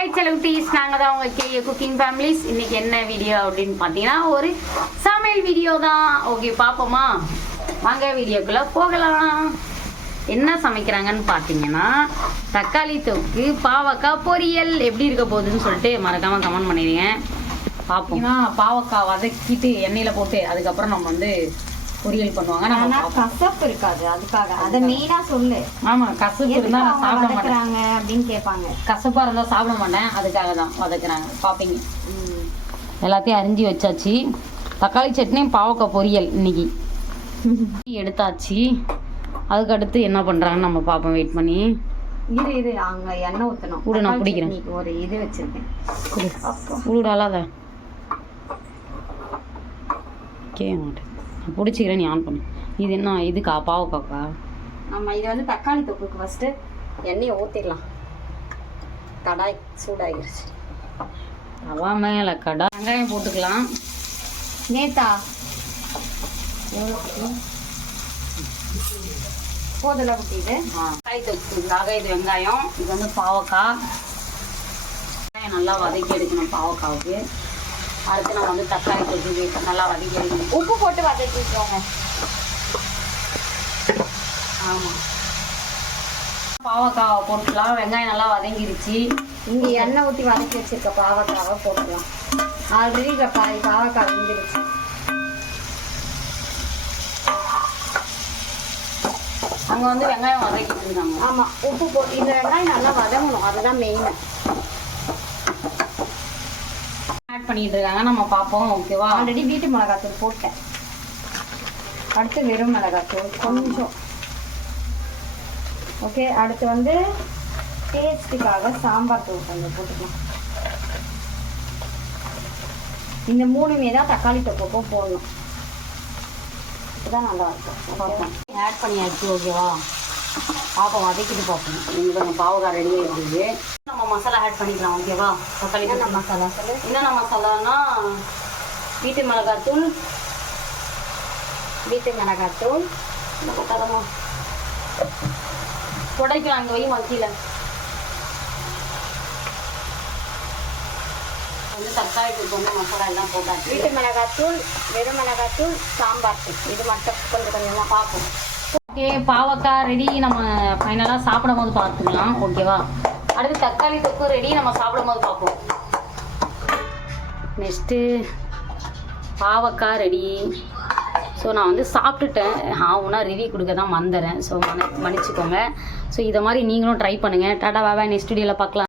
Hi செலவுட்டீஸ், நாங்கள் தான் உங்கள் கேஏ குக்கிங் ஃபேமிலிஸ். இன்றைக்கி என்ன வீடியோ அப்படின்னு பார்த்தீங்கன்னா ஒரு சமையல் வீடியோ தான். ஓகே, பார்ப்போமா? வாங்க வீடியோக்குள்ளே போகலாம். என்ன சமைக்கிறாங்கன்னு பார்த்தீங்கன்னா தக்காளி தொக்கு, பாவக்காய் பொரியல். எப்படி இருக்க போகுதுன்னு சொல்லிட்டு மறக்காமல் கமெண்ட் பண்ணிடுங்க. பார்ப்போம்னா பாவக்காய் வதக்கிட்டு எண்ணெயில் போட்டு அதுக்கப்புறம் நம்ம வந்து பொரியல் பண்ணுவாங்க. ஆனா கசப்பு இருக்காது, அதுக்காக அதை மெயினா சொல்லு. ஆமா, கசப்பு இருந்தா நான் சாப்பிட மாட்டேன் அப்படின்னு கேட்பாங்க. கசப்பா இருந்தா சாப்பிட மாட்டேன், அதுக்காக தான் வதக்குறாங்க. பாப்பீங்க. எல்லாத்தையும் அரிஞ்சு வச்சாச்சு. தக்காளி சட்னி, பாவக்காய் பொரியல் இன்னைக்கு எடுத்தாச்சு. அதுக்கு அடுத்து என்ன பண்றாங்கன்னு நம்ம பார்ப்போம். வெயிட் பண்ணி இரு அங்க எண்ணெய் ஊற்றணும். கூட நான் பிடிக்கிறேன். ஒரு இது வச்சிருக்கேன். உருடாலாத கேட்க மாட்டேன், நான் பிடிச்சிக்கிறேன். நீ ஆன் பண்ணு. இது என்ன? இதுக்கா? பாவக்காக்கா? ஆமாம், இது வந்து தக்காளி தொக்குக்கு ஃபஸ்ட்டு எண்ணெயை ஊற்றிடலாம். கடாய் சூடாகிடுச்சு. ரவா மேலே கடாய். வெங்காயம் போட்டுக்கலாம். நேத்தா போதில் ஊற்றிட்டு தக்காளி தொக்குக்காக இது வெங்காயம். இது வந்து பாவக்காய். வெங்காயம் நல்லா வதக்கி எடுக்கணும் பாவக்காவுக்கு. அடுத்து நம்ம வந்து தக்காளி தொக்கு நல்லா வதக்கி எடுக்கணும். உப்பு போட்டு வதக்கிக்கோங்க. ஆமாம், பாவக்காவை போட்டுக்கலாம். வெங்காயம் நல்லா வதங்கிருச்சு. இங்கே எண்ணெய் ஊற்றி வதக்கி வச்சிருக்க பாவக்காவை போட்டுக்கலாம். ஆல்ரெடி பாவக்காய் வெந்துருச்சு. அங்கே வந்து வெங்காயம் வதக்கிட்டு இருக்காங்க. ஆமாம், உப்பு போட்டு இந்த வெங்காயம் நல்லா வதங்கணும், அதுதான் மெயின். ஆட் பண்ணிட்டு இருக்காங்க, நம்ம பார்ப்போம். ஓகேவா? ஆல்ரெடி வீட்டு மிளகாத்தூள் போட்டேன். அடுத்து வெறும் மிளகாத்தூள் கொஞ்சம். ஓகே, அடுத்து வந்து டேஸ்ட்டுக்காக சாம்பார் தூள் கொஞ்சம் போட்டுக்கலாம். இந்த மூணுமே தான் தக்காளி தொக்குக்கும் போடணும், இதுதான் நல்லா இருக்கும். பார்ப்போம். ஆட் பண்ணியாச்சு. ஓகேவா? பார்ப்போம், வதக்கிட்டு பார்ப்போம். எங்களுக்கு பாவக்காய் ரெடியாக இருக்குது. நம்ம மசாலா ஆட் பண்ணிக்கலாம். ஓகேவா? தக்காளி மசாலா சொல்லு. என்னென்ன மசாலானா வீட்டு மிளகாத்தூள், வீட்டு மிளகாத்தூள், இந்த பக்கமா புடைக்கலாம். அங்கே வையும் வக்கீல வந்து தக்காளி தூள் வந்து மசாலா எல்லாம் போட்டாச்சு. வீட்டு மிளகாத்தூள், வெறும் மிளகாத்தூள், சாம்பார் தூள், இது மட்டும் கொஞ்சம் கொஞ்சமாக பார்ப்போம். ஓகே, பாவக்காய் ரெடி. நம்ம ஃபைனலாக சாப்பிடும் போது பார்த்துக்கலாம். ஓகேவா? அடுத்து தக்காளி தொக்கு ரெடி. நம்ம சாப்பிடும் போது பார்ப்போம். நெக்ஸ்ட்டு பாவக்காய் ரெடி. ஸோ நான் வந்து சாப்பிட்டுட்டேன். ஆகுனா ரிவ்யூ கொடுக்க தான் மறந்துடுறேன். ஸோ மன்னிச்சுக்கோங்க. ஸோ இதை மாதிரி நீங்களும் ட்ரை பண்ணுங்கள். டாடா பாய். நெக்ஸ்ட் வீடியோவில் பார்க்கலாம்.